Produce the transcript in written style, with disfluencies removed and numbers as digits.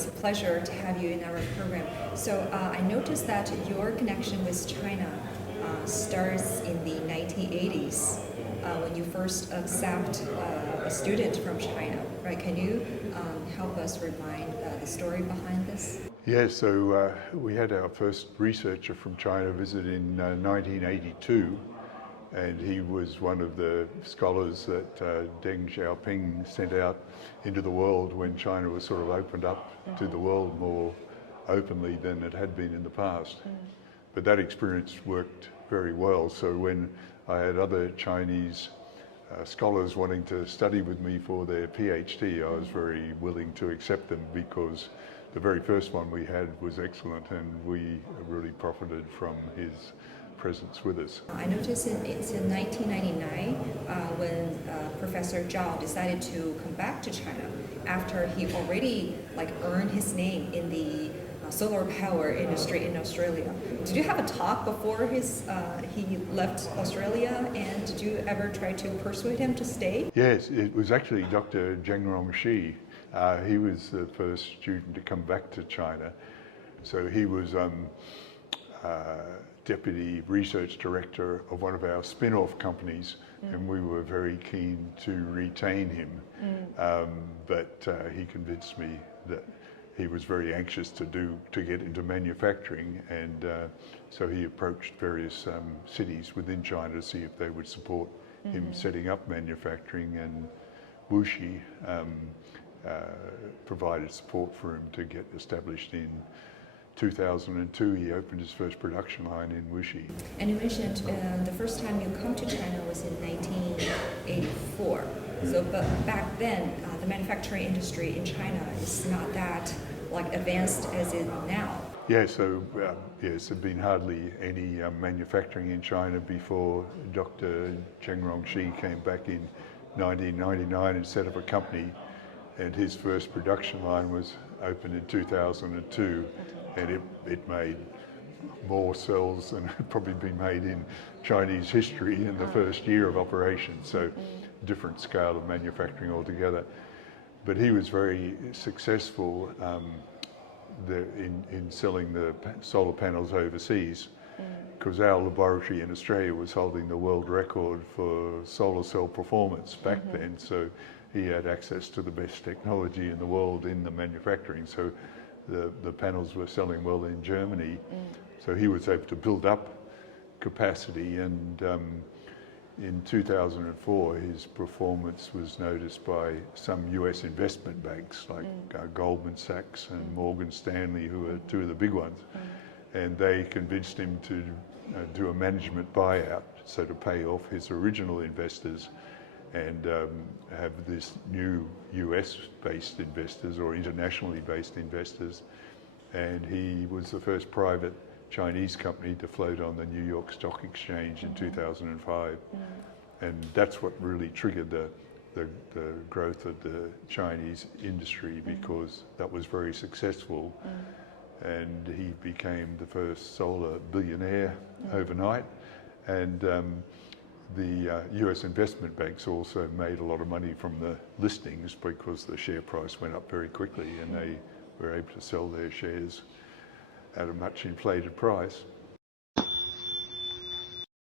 It's a pleasure to have you in our program. So I noticed that your connection with China starts in the 1980s when you first accept a student from China, right? Can you help us remind the story behind this? Yeah, so we had our first researcher from China visit in 1982, and he was one of the scholars that Deng Xiaoping sent out into the world when China was sort of opened up to the world more openly than it had been in the past. But that experience worked very well, so when I had other Chinese scholars wanting to study with me for their PhD, I was very willing to accept them because the very first one we had was excellent and we really profited from his presence with us. I noticed it's in 1999 when Professor Zhao decided to come back to China after he already earned his name in the solar power industry in Australia. Did you have a talk before he left Australia, and did you ever try to persuade him to stay? Yes, it was actually Dr. Zhengrong Shi. He was the first student to come back to China. So he was deputy research director of one of our spin-off companies, and we were very keen to retain him. But he convinced me that he was very anxious to get into manufacturing, and so he approached various cities within China to see if they would support him setting up manufacturing, and Wuxi provided support for him to get established in 2002. He opened his first production line in Wuxi. And you mentioned the first time you come to China was in 1984. So, but back then, the manufacturing industry in China is not that advanced as it is now. Yeah, so yes, there'd been hardly any manufacturing in China before Dr. Zhengrong Shi came back in 1999 and set up a company, and his first production line was opened in 2002, and it made more cells than had probably been made in Chinese history in the first year of operation, so different scale of manufacturing altogether. But he was very successful in selling the solar panels overseas, because our laboratory in Australia was holding the world record for solar cell performance back then, so he had access to the best technology in the world in the manufacturing. So the panels were selling well in Germany, so he was able to build up capacity, and in 2004 his performance was noticed by some US investment banks like Goldman Sachs and Morgan Stanley, who are two of the big ones, and they convinced him to do a management buyout, so to pay off his original investors and have this new US-based investors or internationally based investors. And he was the first private Chinese company to float on the New York Stock Exchange in 2005. And that's what really triggered the growth of the Chinese industry, because that was very successful. And he became the first solar billionaire overnight. And the US investment banks also made a lot of money from the listings because the share price went up very quickly, and they were able to sell their shares at a much inflated price.